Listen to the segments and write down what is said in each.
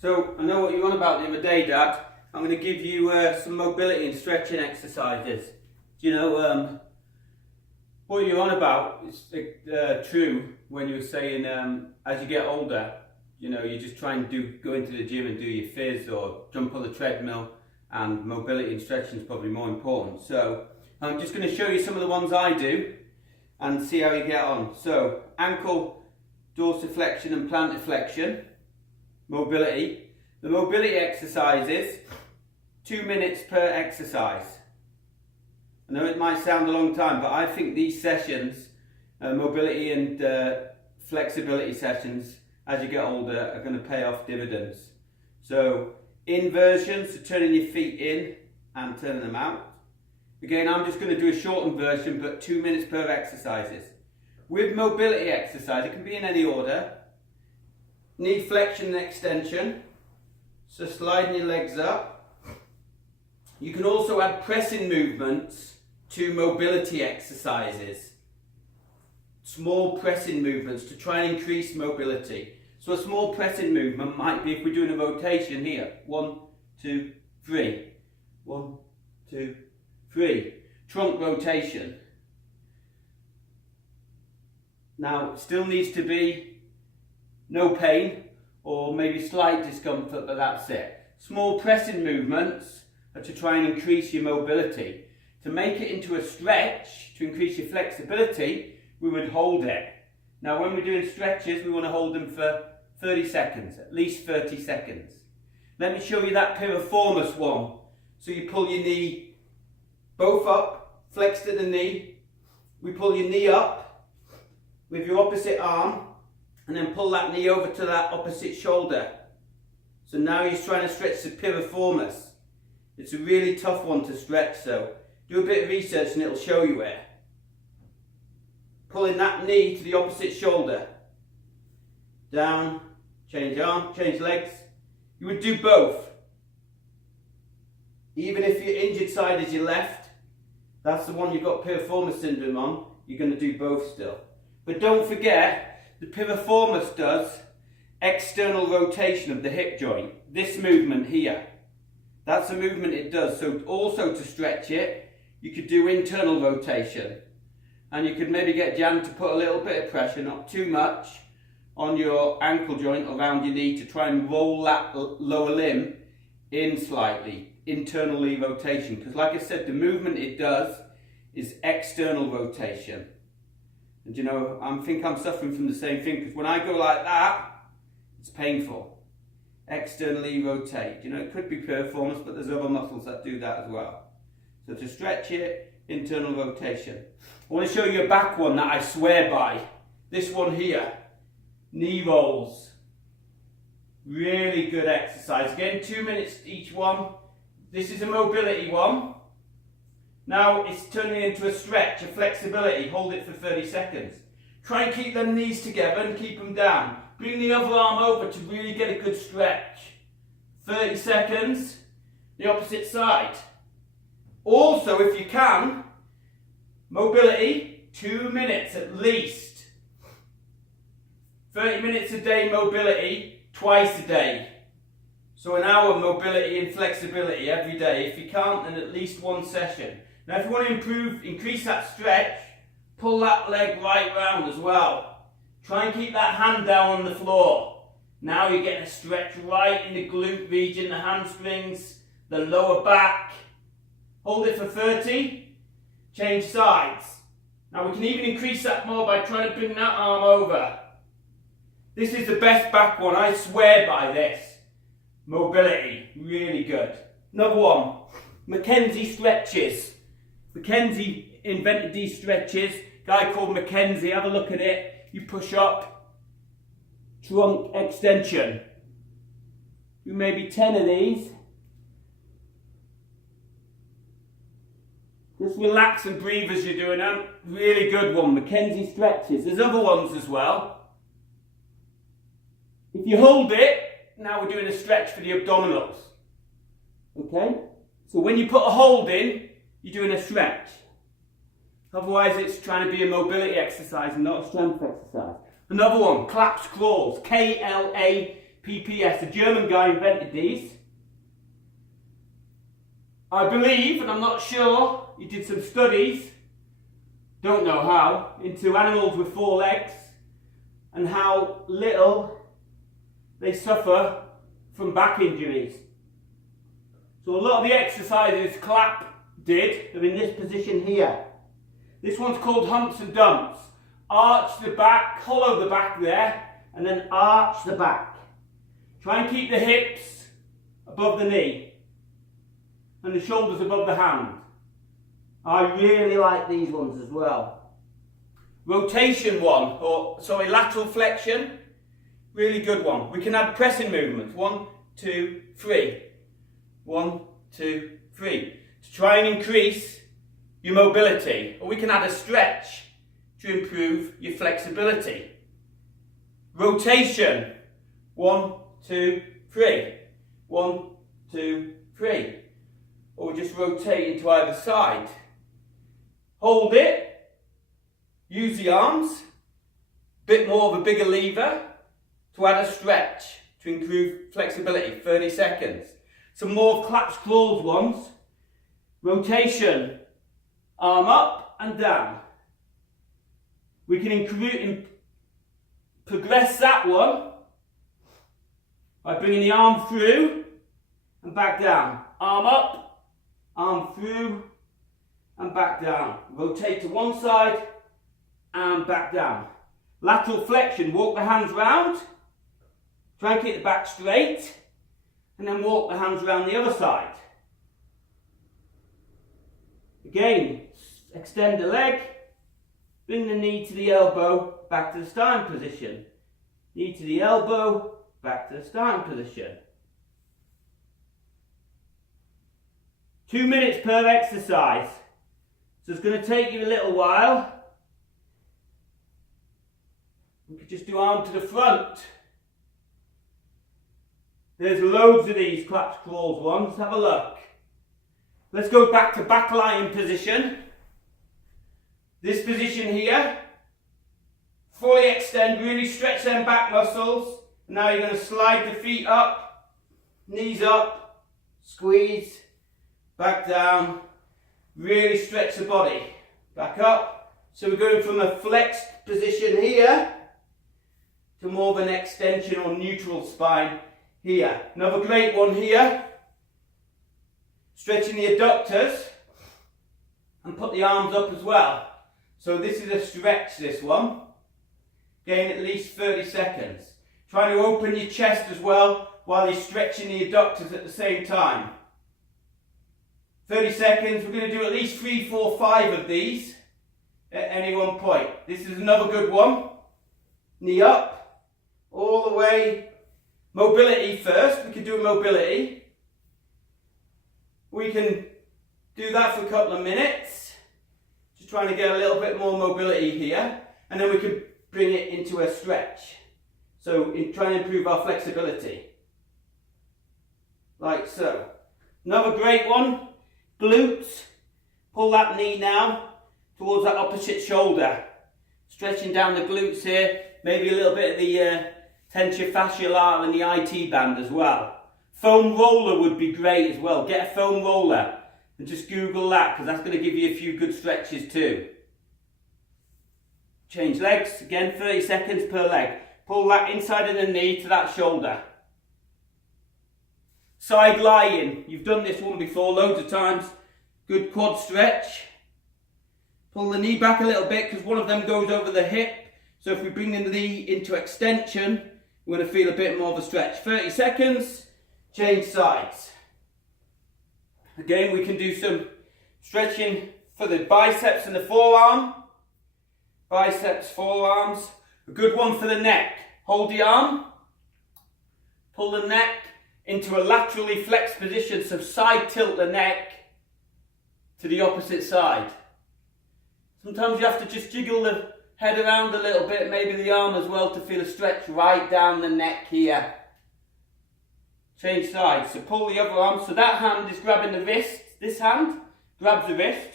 So I know what you were on about the other day, Dad. I'm going to give you some mobility and stretching exercises. Do you know what you're on about is true when you were saying as you get older, you know, you just try and go into the gym and do your fizz or jump on the treadmill, and mobility and stretching is probably more important. So I'm just going to show you some of the ones I do and see how you get on. So ankle dorsiflexion and plantar flexion, mobility. The mobility exercises, 2 minutes per exercise. I know it might sound a long time, but I think these sessions, mobility and flexibility sessions, as you get older, are going to pay off dividends. So inversions, so turning your feet in and turning them out. Again, I'm just going to do a shortened version, but 2 minutes per exercises. With mobility exercise, it can be in any order. Knee flexion and extension, so sliding your legs up. You can also add pressing movements to mobility exercises. Small pressing movements to try and increase mobility. So a small pressing movement might be if we're doing a rotation here. 1, 2, 3. 1, 2, 3. Trunk rotation. Now, it still needs to be no pain or maybe slight discomfort, but that's it. Small pressing movements are to try and increase your mobility. To make it into a stretch, to increase your flexibility, we would hold it. Now, when we're doing stretches, we want to hold them for 30 seconds, at least 30 seconds. Let me show you that piriformis one. So you pull your knee both up, flexed at the knee. We pull your knee up with your opposite arm and then pull that knee over to that opposite shoulder. So now you're trying to stretch the piriformis. It's a really tough one to stretch, so do a bit of research and it'll show you where. Pulling that knee to the opposite shoulder. Down, change arm, change legs. You would do both. Even if your injured side is your left, that's the one you've got piriformis syndrome on, you're going to do both still. But don't forget, the piriformis does external rotation of the hip joint. This movement here. That's the movement it does. So also to stretch it, you could do internal rotation. And you could maybe get Jan to put a little bit of pressure, not too much, on your ankle joint around your knee to try and roll that lower limb in slightly, internally rotation. Because like I said, the movement it does is external rotation. And you know, I think I'm suffering from the same thing, because when I go like that, it's painful. Externally rotate. You know, it could be piriformis, but there's other muscles that do that as well. So to stretch it, internal rotation. I want to show you a back one that I swear by. This one here. Knee rolls. Really good exercise. Again, 2 minutes each one. This is a mobility one. Now it's turning into a stretch, a flexibility. Hold it for 30 seconds. Try and keep them knees together and keep them down. Bring the other arm over to really get a good stretch. 30 seconds. The opposite side. Also, if you can, mobility, 2 minutes at least. 30 minutes a day mobility, twice a day. So an hour mobility and flexibility every day. If you can't, then at least one session. Now if you want to increase that stretch, pull that leg right round as well. Try and keep that hand down on the floor. Now you're getting a stretch right in the glute region, the hamstrings, the lower back. Hold it for 30, change sides. Now we can even increase that more by trying to bring that arm over. This is the best back one, I swear by this. Mobility, really good. Another one, Mackenzie stretches. Mackenzie invented these stretches. Guy called Mackenzie, have a look at it. You push up, trunk extension. Do maybe 10 of these. Just relax and breathe as you're doing them. Really good one, Mackenzie stretches. There's other ones as well. If you hold it, now we're doing a stretch for the abdominals. Okay? So when you put a hold in, you're doing a stretch. Otherwise it's trying to be a mobility exercise and not a strength exercise. Another one, claps crawls. KLAPS. PPS. A German guy invented these. I believe, and I'm not sure, he did some studies, don't know how, into animals with 4 legs and how little they suffer from back injuries. So a lot of the exercises Clapp did are in this position here. This one's called humps and dumps. Arch the back, hollow the back there, and then arch the back. Try and keep the hips above the knee and the shoulders above the hand. I really like these ones as well. Rotation one, or sorry, lateral flexion, really good one. We can add pressing movements, 1, 2, 3. 1, 2, 3. To try and increase your mobility. Or we can add a stretch to improve your flexibility. Rotation, 1, 2, 3. 1, 2, 3. Or we just rotate into either side. Hold it. Use the arms. Bit more of a bigger lever to add a stretch to improve flexibility. 30 seconds. Some more Claps Crawls ones. Rotation. Arm up and down. We can progress that one by bringing the arm through and back down. Arm up, arm through and back down. Rotate to one side and back down. Lateral flexion. Walk the hands round. Try and keep the back straight. And then walk the hands around the other side. Again, extend the leg, bring the knee to the elbow, back to the starting position. Knee to the elbow, back to the starting position. 2 minutes per exercise. So it's going to take you a little while. We could just do arm to the front. There's loads of these Claps Crawls ones. Have a look. Let's go back to back lying position. This position here. Fully extend, really stretch them back muscles. Now you're going to slide the feet up, knees up, squeeze, back down. Really stretch the body. Back up. So we're going from a flexed position here to more of an extension or neutral spine here. Another great one here. Stretching the adductors and put the arms up as well. So this is a stretch, this one. Gain at least 30 seconds. Trying to open your chest as well while you're stretching the adductors at the same time. 30 seconds. We're going to do at least 3, 4, 5 of these at any one point. This is another good one. Knee up, all the way. Mobility first. We can do mobility. We can do that for a couple of minutes. Just trying to get a little bit more mobility here. And then we can bring it into a stretch. So trying to improve our flexibility. Like so. Another great one. Glutes. Pull that knee now towards that opposite shoulder. Stretching down the glutes here. Maybe a little bit of the tension fasciae lata and the IT band as well. Foam roller would be great as well. Get a foam roller and just Google that because that's going to give you a few good stretches too. Change legs. Again, 30 seconds per leg. Pull that inside of the knee to that shoulder. Side lying. You've done this one before loads of times. Good quad stretch. Pull the knee back a little bit because one of them goes over the hip. So if we bring the knee into extension, we're going to feel a bit more of a stretch. 30 seconds. Change sides. Again, we can do some stretching for the biceps and the forearm. Biceps, forearms. A good one for the neck. Hold the arm. Pull the neck into a laterally flexed position. So side tilt the neck to the opposite side. Sometimes you have to just jiggle the head around a little bit, maybe the arm as well, to feel a stretch right down the neck here. Change sides. So pull the other arm. So that hand is grabbing the wrist. This hand grabs the wrist,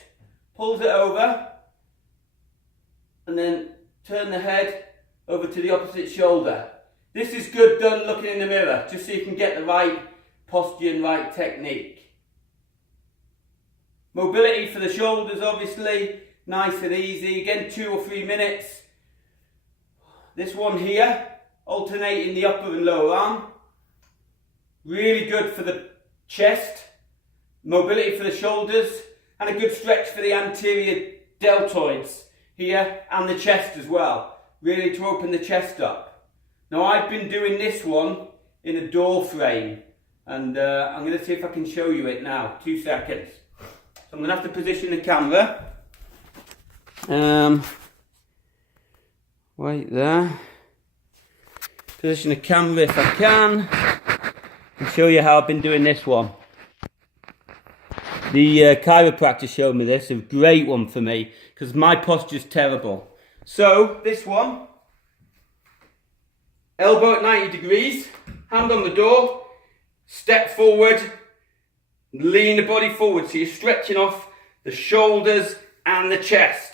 pulls it over, and then turn the head over to the opposite shoulder. This is good done looking in the mirror, just so you can get the right posture and right technique. Mobility for the shoulders, obviously, nice and easy. Again, 2 or 3 minutes. This one here, alternating the upper and lower arm. Really good for the chest, mobility for the shoulders, and a good stretch for the anterior deltoids here and the chest as well. Really to open the chest up. Now I've been doing this one in a door frame, and I'm going to see if I can show you it now. 2 seconds. So I'm going to have to position the camera. Right there. Position the camera if I can, and show you how I've been doing this one. The chiropractor showed me this, a great one for me, because my posture's terrible. So, this one, elbow at 90 degrees, hand on the door, step forward, lean the body forward, so you're stretching off the shoulders and the chest.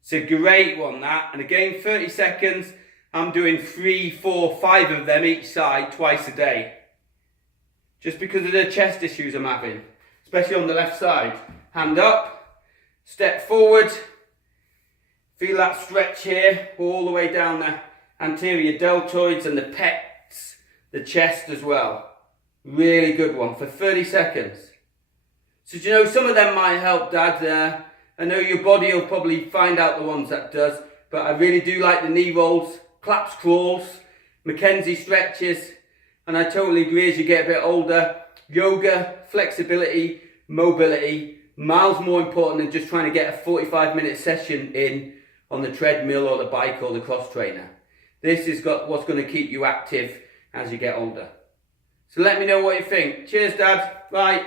It's a great one, that, and again 30 seconds, I'm doing 3, 4, 5 of them each side twice a day. Just because of the chest issues I'm having, especially on the left side. Hand up, step forward, feel that stretch here, all the way down the anterior deltoids and the pecs, the chest as well. Really good one for 30 seconds. So do you know, some of them might help, Dad. I know your body will probably find out the ones that does, but I really do like the knee rolls, claps, crawls, Mackenzie stretches, and I totally agree as you get a bit older, yoga, flexibility, mobility, miles more important than just trying to get a 45-minute session in on the treadmill or the bike or the cross trainer. This is what's going to keep you active as you get older. So let me know what you think. Cheers, Dad. Bye.